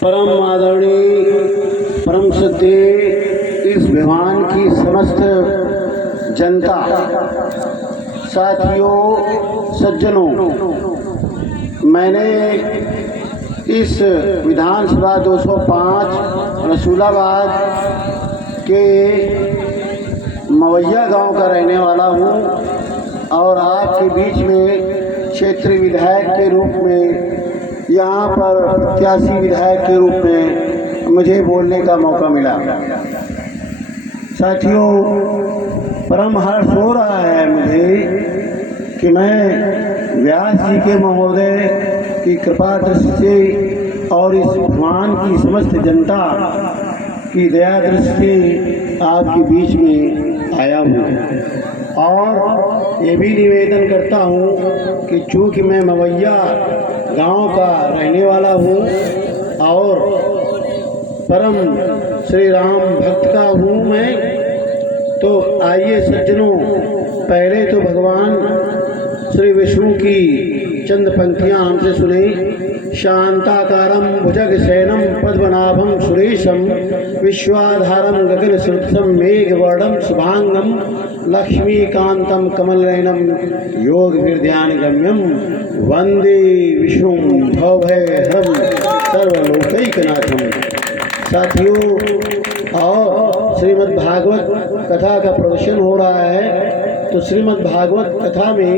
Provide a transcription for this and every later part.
परम आदरणीय परम सत्य इस विमान की समस्त जनता, साथियों, सज्जनों, मैंने इस विधानसभा 205 रसूलाबाद के मवैया गांव का रहने वाला हूं और आपके बीच में क्षेत्रीय विधायक के रूप में, यहाँ पर प्रत्याशी विधायक के रूप में मुझे बोलने का मौका मिला। साथियों, परम हर्ष हो रहा है मुझे कि मैं व्यास जी के महोदय की कृपा दृष्टि से और इस भगवान की समस्त जनता की दया दृष्टि से आपके बीच में आया हूँ। और ये भी निवेदन करता हूँ कि चूँकि मैं मवैया गांव का रहने वाला हूँ और परम श्री राम भक्त का हूँ मैं, तो आइए सज्जनों, पहले तो भगवान श्री विष्णु की चंद पंक्तियाँ हमसे सुने। शांताकारं भुजगशयनं पद्मनाभं सुरेशं विश्वाधारं गगनसदृशं मेघवर्णं शुभांगं लक्ष्मीकान्तं कमलनयनं योगविद्यानगम्यं वंदे विष्णुं भवभयहरं सर्वलोकैकनाथं। साथियों, और श्रीमद् भागवत कथा का प्रवचन हो रहा है, तो श्रीमद् भागवत कथा में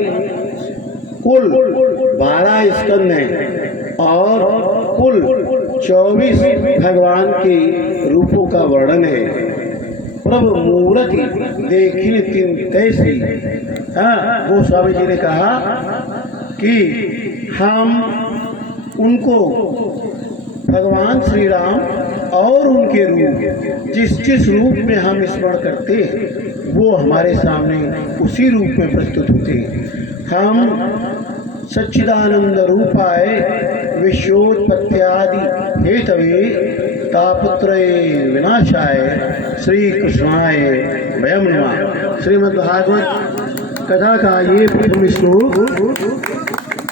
कुल 12 स्कंद हैं और कुल 24 भगवान के रूपों का वर्णन है। प्रभु मूर्ति देखिन तिन तैसी। गोस्वामी जी ने कहा कि हम उनको भगवान श्री राम और उनके रूप जिस जिस रूप में हम स्मरण करते हैं वो हमारे सामने उसी रूप में प्रस्तुत होते हैं। हम सच्चिदानंद रूपाय विश्वोत्पत्त्यादि हेतवे तापत्रये विनाशाय श्री कृष्णाय वयं नमः। श्रीमद् भागवत कथा का ये प्रथम श्लोक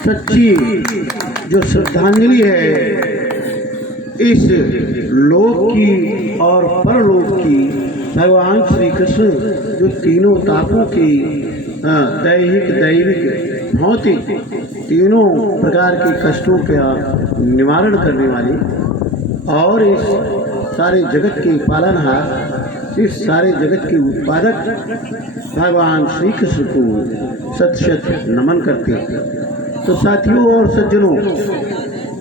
सच्ची जो श्रद्धांजलि है इस लोक की और परलोक की, भगवान श्री कृष्ण जो तीनों तापों की दैहिक दैविक भौतिक तीनों प्रकार के कष्टों का निवारण करने वाले और इस सारे जगत के पालनहार, इस सारे जगत के उत्पादक भगवान श्री कृष्ण को सत सत नमन करते हैं। तो साथियों और सज्जनों,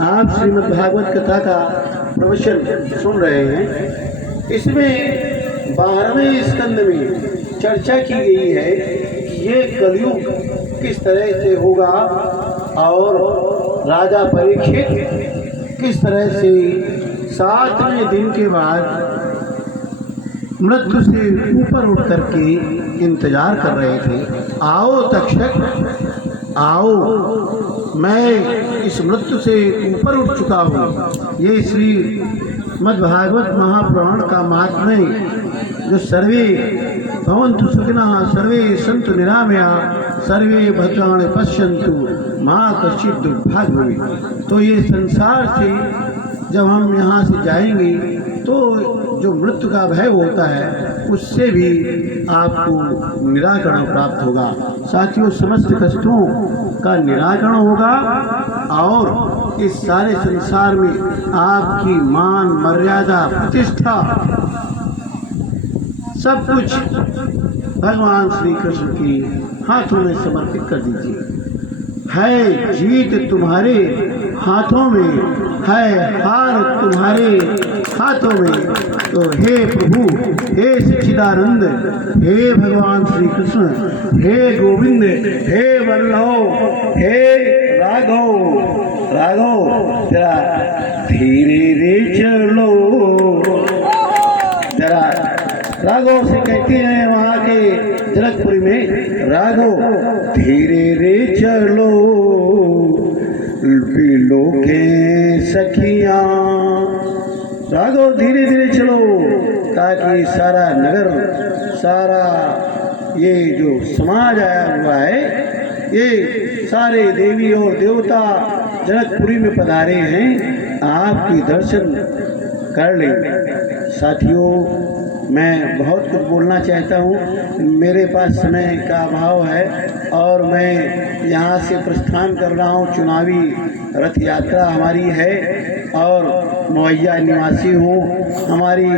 आप श्रीमद् भागवत कथा का प्रवचन सुन रहे हैं। इसमें 12वें स्कंद में चर्चा की गई है कि ये कलयुग किस तरह से होगा और राजा परीक्षित किस तरह से 7वें दिन के बाद मृत्यु से ऊपर उठ करके इंतजार कर रहे थे। आओ तक्षक आओ, मैं इस मृत्यु से ऊपर उठ चुका हूँ। ये श्री मद्भागवत महापुराण का महात्म्य जो सर्वे भवन्तु सुखिनः सर्वे सन्तु निरामया सर्वे भद्राणि पश्यन्तु मा कश्चित् दुर्भाग्य भवेत्। तो ये संसार से जब हम यहाँ से जाएंगे तो जो मृत्यु का भय होता है उससे भी आपको निराकरण प्राप्त होगा। साथियों, समस्त कष्टों का निराकरण होगा और इस सारे संसार में आपकी मान मर्यादा प्रतिष्ठा सब कुछ भगवान श्री कृष्ण के हाथों में समर्पित कर दीजिए। है जीत तुम्हारे हाथों में, है हार तुम्हारे हाथों में। तो हे प्रभु, हे सच्चिदानंद, हे भगवान श्री कृष्ण, हे गोविंद, हे वल्लभ, हे राघव, राघव जरा धीरे रे चलो। जरा राघव से कहते हैं वहाँ के जनकपुरी में, राघव धीरे रे चलो लोके सखियाँ। राघव धीरे धीरे चलो ताकि सारा नगर, सारा ये जो समाज आया हुआ है, ये सारे देवी और देवता जनकपुरी में पधारे हैं आपकी दर्शन कर लें। साथियों, मैं बहुत कुछ बोलना चाहता हूँ, मेरे पास समय का अभाव है और मैं यहाँ से प्रस्थान कर रहा हूँ। चुनावी रथ यात्रा हमारी है और मवैया निवासी हूँ। हमारी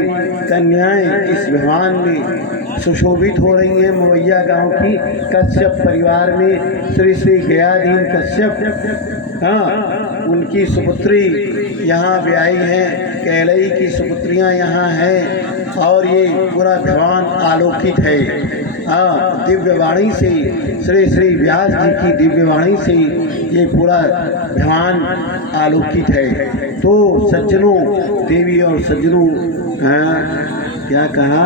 कन्याएं इस विमान में सुशोभित हो रही हैं। मवैया गांव की कश्यप परिवार में श्री श्री गयाधीन कश्यप, उनकी सुपुत्री यहाँ ब्याही हैं। कैलई की सुपुत्रियाँ यहाँ हैं और ये पूरा विमान आलोकित है। दिव्य वाणी से, श्री श्री व्यास जी की दिव्य वाणी से ये पूरा विमान आलोकित है। तो सज्जनों, देवी और सज्जनों, क्या कहा,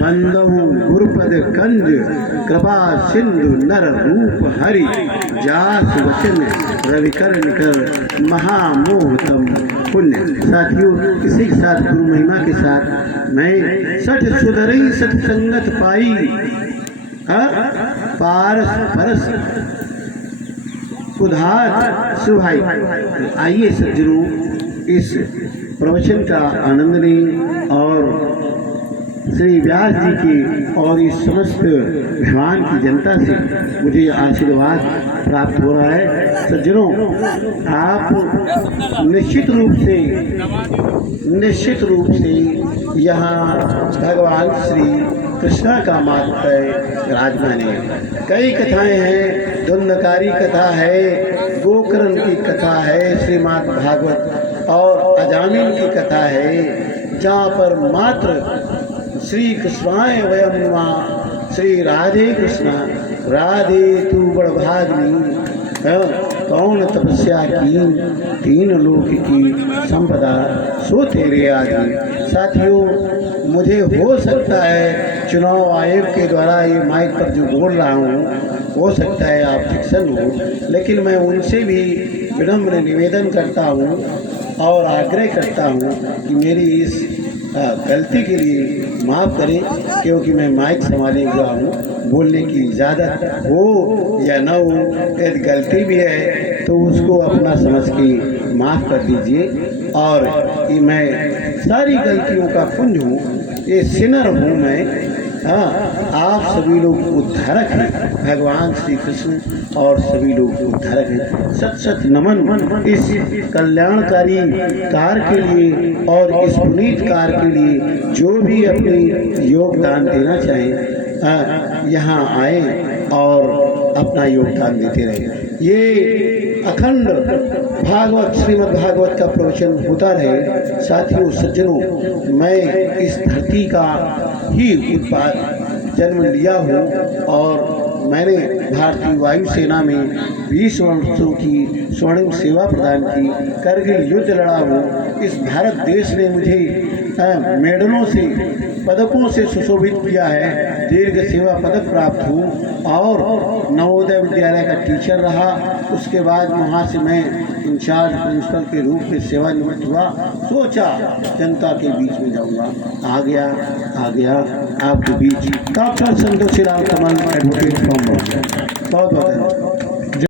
बंदहु गुरुपद कंज कृपा सिंधु नर रूप हरि जास वचन रविकर्ण कर महामोहतम पुण्य। साथियों, इसी के साथ गुरु महिमा के साथ मैं सठ सुधरई सठ संगत पाई पारस परस उधार सुभाई। आइए सज्जनों, इस प्रवचन का आनंद लें और श्री व्यास जी की और इस समस्त विमान की जनता से मुझे आशीर्वाद प्राप्त हो रहा है। सज्जनों, आप निश्चित रूप से यहाँ भगवान श्री कृष्णा का मात्र विराजमान है। कई कथाएं हैं, धुंधकारी कथा है, गोकर्ण की कथा है, श्रीमद् भागवत और अजामिल की कथा है, जहाँ पर मात्र श्री कृष्णाय वयम नमः, श्री राधे कृष्णा राधे तू बड़भागिनी, कौन तपस्या की तीन लोक की संपदा सो तेरे आदि। साथियों, मुझे हो सकता है चुनाव आयोग के द्वारा ये माइक पर जो बोल रहा हूँ, हो सकता है आप फिक्सन हो, लेकिन मैं उनसे भी विनम्र निवेदन करता हूँ और आग्रह करता हूँ कि मेरी इस गलती के लिए माफ़ करें, क्योंकि मैं माइक संभाले हुआ हूँ। बोलने की इजाज़त हो या न हो, यदि गलती भी है तो उसको अपना समझ के माफ़ कर दीजिए। और कि मैं सारी गलतियों का पुंज हूँ, ये सिनर हूँ मैं। आप सभी लोग उद्धारक हैं, भगवान श्री कृष्ण और सभी लोग उद्धारक हैं। सत सत नमन इस कल्याणकारी कार्य के लिए और इस पुनीत कार्य के लिए जो भी अपनी योगदान देना चाहें, यहाँ आए और अपना योगदान देते रहे। ये अखंड भागवत, श्रीमद् भागवत का प्रवचन होता रहे। साथियों, सज्जनों, मैं इस धरती का ही उत्पाद जन्म लिया हूँ और मैंने भारतीय वायुसेना में 20 वर्षों की स्वर्णिम सेवा प्रदान की, करगिल युद्ध लड़ा हूँ। इस भारत देश ने मुझे मेडलों से, पदकों से सुशोभित किया है। दीर्घ सेवा पदक प्राप्त हूँ और नवोदय विद्यालय का टीचर रहा। उसके बाद वहाँ से मैं इंचार्ज प्रिंसिपल के रूप में सेवानिवृत्त हुआ। सोचा जनता के बीच में जाऊँगा, आ गया आपके बीच। Doctor Santoshi Lal Kamal, advocate from बहुत बहुत